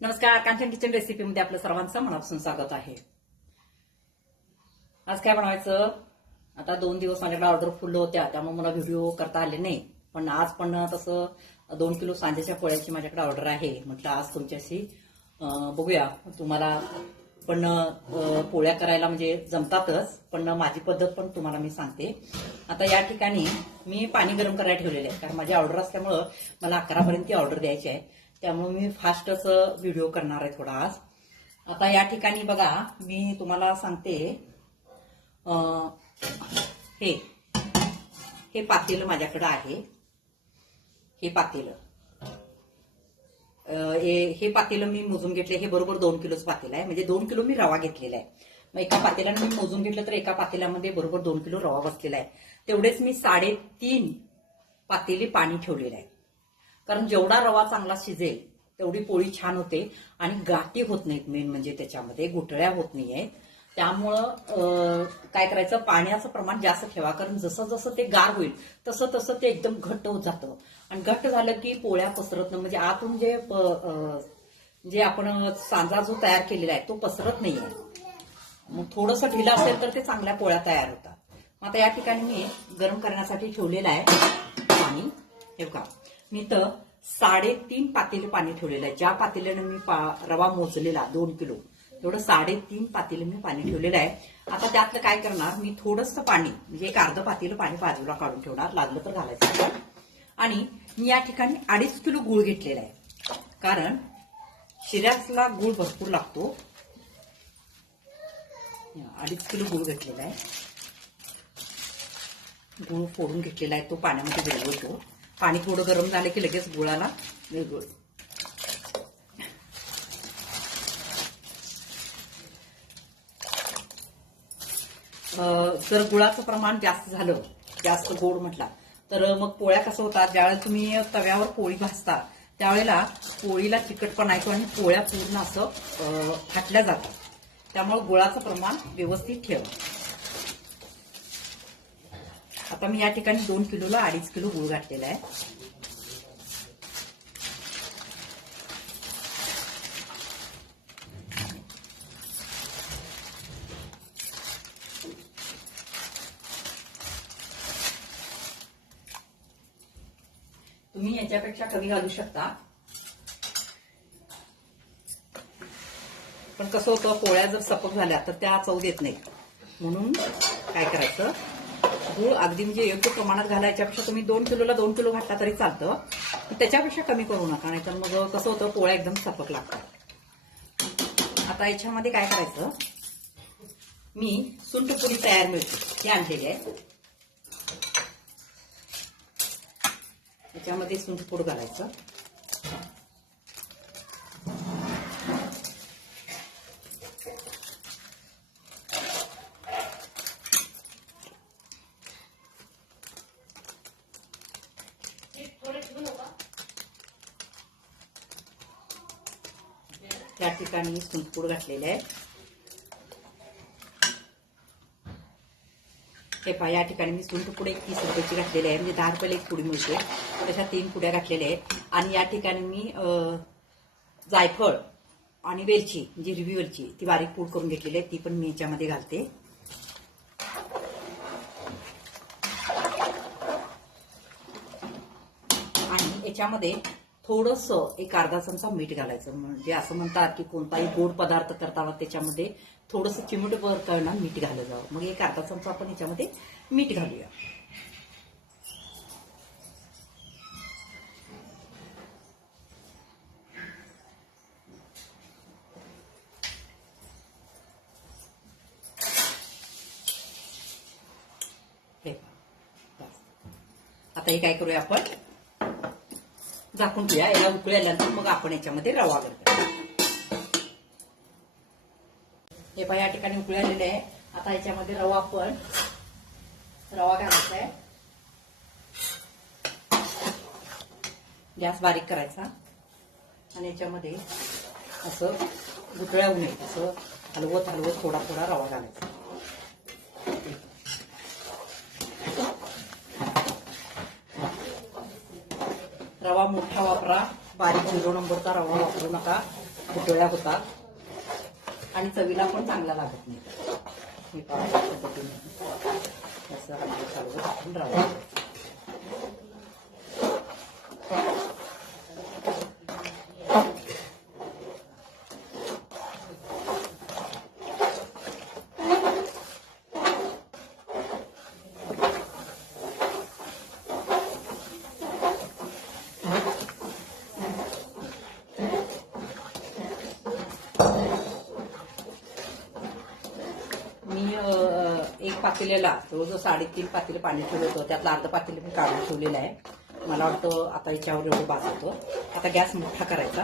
नमस्कार कांचन किचन रेसिपीमध्ये आपलं सर्वांचं मनापासून स्वागत आहे. आज काय बनवायचं? आता दोन दिवस माझ्याकडे ऑर्डर फुल होत्या त्यामुळे मला व्हिडिओ करता आले नाही. पण आज पण तसं दोन किलो सांजेच्या पोळ्याची माझ्याकडे ऑर्डर आहे. म्हटलं आज तुमच्याशी बघूया. तुम्हाला पण पोळ्या करायला म्हणजे जमतातच पण माझी पद्धत पण तुम्हाला मी सांगते. आता या ठिकाणी मी पाणी गरम करायला ठेवलेले आहे. कारण माझी ऑर्डर असल्यामुळं मला अकरापर्यंत ऑर्डर द्यायची आहे. त्यामुळे मी फास्ट असं व्हिडिओ करणार आहे थोडा आज. आता या ठिकाणी बघा मी तुम्हाला सांगते हे हे पातेलं माझ्याकडं आहे. हे पातेलं. हे हे पातेलं मी मोजून घेतले हे बरोबर दोन किलोच पातेलं आहे. म्हणजे दोन किलो मी रवा घेतलेला आहे. मग एका पातेल्यानं मी मोजून घेतलं तर एका पातेल्यामध्ये बरोबर दोन किलो रवा बसलेला आहे. तेवढेच मी साडेतीन पातेली पाणी ठेवलेलं आहे. कारण जेवढा रवा चांगला शिजेल तेवढी पोळी छान होते आणि गाठी होत नाहीत मेन म्हणजे त्याच्यामध्ये गुठळ्या होत नाही आहेत त्यामुळं काय करायचं पाण्याचं प्रमाण जास्त ठेवा. कारण जसं जसं ते गार होईल तसं तसं ते एकदम घट्ट होत जातं. आणि घट्ट झालं की पोळ्या पसरत नाही. म्हणजे आतून जे प- जे आपण सांजा जो तयार केलेला आहे तो पसरत नाही आहे. मग थोडंसं ढिला असेल तर ते चांगल्या पोळ्या तयार होतात. मग आता या ठिकाणी मी गरम करण्यासाठी ठेवलेलं आहे पाणी. हे का मी तर साडेतीन पातेले पाणी ठेवलेलं आहे. ज्या पातेल्यानं मी पा- रवा मोजलेला दोन किलो तेवढं साडेतीन पातेलं मी पाणी ठेवलेलं आहे. आता त्यातलं काय करणार? मी थोडंसं पाणी म्हणजे एक अर्ध पातेलं पाणी बाजूला काढून ठेवणार. लागलं तर घालायचं आणि मी या ठिकाणी अडीच किलो गुळ घेतलेला आहे. कारण शिऱ्यासला गुळ भरपूर लागतो. अडीच किलो गुळ घेतलेला आहे. गुळ फोडून घेतलेला आहे. तो पाण्यामध्ये विरवतो पाणी थोडं गरम झालं की लगेच गुळाला विरघळ जर गुळाचं प्रमाण जास्त झालं जास्त गोड म्हटला तर मग पोळ्या कसं होतात? ज्यावेळेला तुम्ही तव्यावर पोळी भाजता त्यावेळेला पोळीला चिकटपणा येतो आणि पोळ्या पूर्ण असं फाटल्या जातात. त्यामुळे गुळाचं प्रमाण व्यवस्थित ठेवा. आता मी या ठिकाणी दोन किलोला अडीच किलो गुळ घातलेला आहे. तुम्ही याच्यापेक्षा कमी घालू शकता. पण कसं होतं पोळ्या जर सपक झाल्या तर त्या चव देत नाही म्हणून काय करायचं? गूळ अगदी म्हणजे योग्य प्रमाणात घालायच्यापेक्षा तुम्ही दोन किलोला दोन किलो घातला तरी चालतं. त्याच्यापेक्षा कमी करू नका नाहीतर मग कसं होतं पोळ्या एकदम सपक लागतात. आता याच्यामध्ये काय करायचं? मी सुंठपुरी तयार मिळते हे आणलेली आहे. याच्यामध्ये सुंठपूड घालायचं. त्या ठिकाणी सुंठपूड घातलेले आहे हे पहा या ठिकाणी मी सुंठपूड एक तीस रुपयाची घातलेली आहे म्हणजे दहा रुपयाला एक पुडी मिळते तशा तीन पुड्या घातलेल्या आहेत. आणि या ठिकाणी मी जायफळ आणि वेलची म्हणजे हिरवी वेलची ती बारीक पूड करून घेतलेली आहे ती पण मी याच्यामध्ये घालते. आणि याच्यामध्ये थोडंसं एक अर्धा चमचा मीठ घालायचं. म्हणजे असं म्हणतात की कोणताही गोड पदार्थ करतावा त्याच्यामध्ये थोडंसं चिमूट वर करणं मीठ घालं जावं. मग एक अर्धा चमचा आपण याच्यामध्ये मीठ घालूया. हे आता हे काय करूया आपण? झाकून ठेवूया. याला उकळल्यानंतर मग आपण याच्यामध्ये रवा घालूया हे पहा या ठिकाणी उकळी आलेले आहे. आता याच्यामध्ये रवा आपण रवा घालायचा आहे. गॅस बारीक करायचा. आणि याच्यामध्ये असं गुटळ्या होऊ नये असं हलवत हलवत थोडा थोडा रवा घालायचा. रवा मोठा वापरा. बारीक झिरो नंबरचा रवा वापरू नका. गुटळ्या होतात आणि चवीला पण चांगला लागत नाही. मी पहा पद्धतीने. असं रवा मी अ, एक पातेल्याला. जवळजवळ साडेतीन पातेले पाणी ठेवलं होतं त्यातलं अर्ध पातेले मी काढून ठेवलेलं आहे. मला वाटतं आता याच्यावर एवढं बास होतं आता गॅस मोठा करायचा.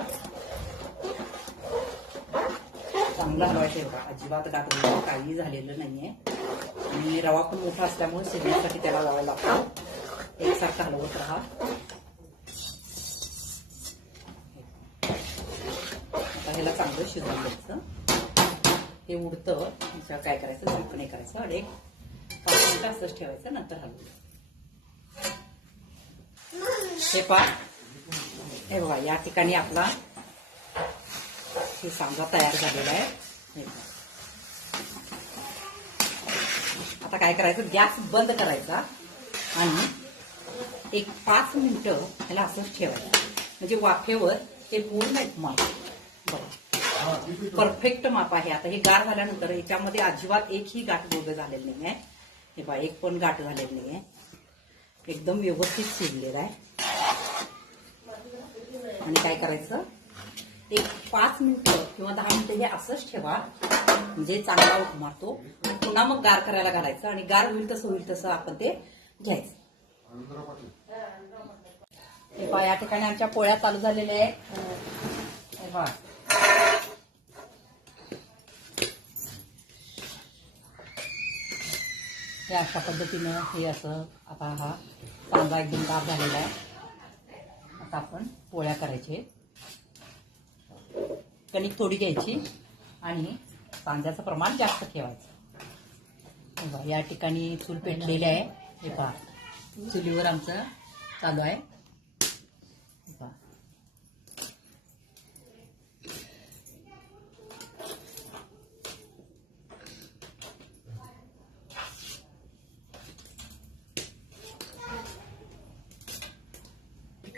चांगला हलवायचा एवढा अजिबात गाठ काहीही काही झालेलं नाहीये. आणि रवा पण मोठा असल्यामुळे शिजण्यासाठी त्याला लावायला लागतो. एकसारखा हलवत राहा. आता ह्याला चांगलं शिजवून द्यायचं हे उडतं. काय करायचं? झाकणे करायचं. आणि मिनिटं असंच ठेवायचं नंतर हलवून हे पा हे बघा या ठिकाणी आपला हे सांजा तयार झालेला आहे. हे. आता काय करायचं? गॅस बंद करायचा आणि एक पाच मिनिटं ह्याला असंच ठेवायचं. म्हणजे वाफेवर ते पूर्ण माप. बघा. परफेक्ट माप आहे. आता हे गार झाल्यानंतर याच्यामध्ये अजिबात एकही गाठ गोगं झालेलं नाही आहे हे पहा एक पण गाठ झालेली नाही आहे एकदम व्यवस्थित शिजलेलं आहे. आणि काय करायचं? एक पाच मिनिटं किंवा दहा मिनिटं हे असंच ठेवा. म्हणजे चांगला मारतो पुन्हा मग गार करायला घालायचं आणि गार होईल तसं होईल तसं आपण ते घ्यायचं. हे पहा या ठिकाणी आमच्या पोळ्या चालू झालेल्या आहेत. हे पहा हे अशा पद्धतीनं हे असं आता हा कांदा एकदम दाब झालेला आहे. आता आपण पोळ्या करायचे. कणिक थोडी घ्यायची आणि कांद्याचं प्रमाण जास्त ठेवायचं. बघा, या ठिकाणी चूल पेटलेली आहे. हे पहा चुलीवर आमचं चालू आहे.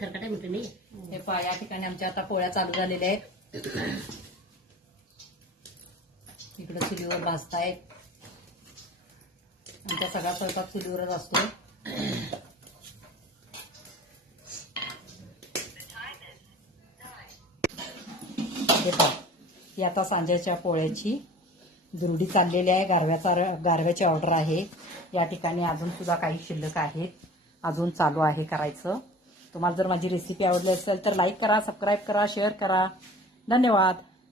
खरकटा म्हणतो मी. हे पहा या ठिकाणी आमच्या आता पोळ्या चालू झालेल्या आहेत. इकडं चुलीवर भाजतायत. आमचा सगळा स्वयंपाक चुलीवरच असतो. हे पहा ही आता सांज्याच्या पोळ्याची दुरडी चाललेली आहे. गारव्याचा गारव्याची ऑर्डर आहे. या ठिकाणी अजून सुद्धा काही शिल्लक आहेत. अजून चालू आहे करायचं. तुम्हाला जर माझी रेसिपी आवडली असेल तर लाईक करा सबस्क्राईब करा शेअर करा. धन्यवाद.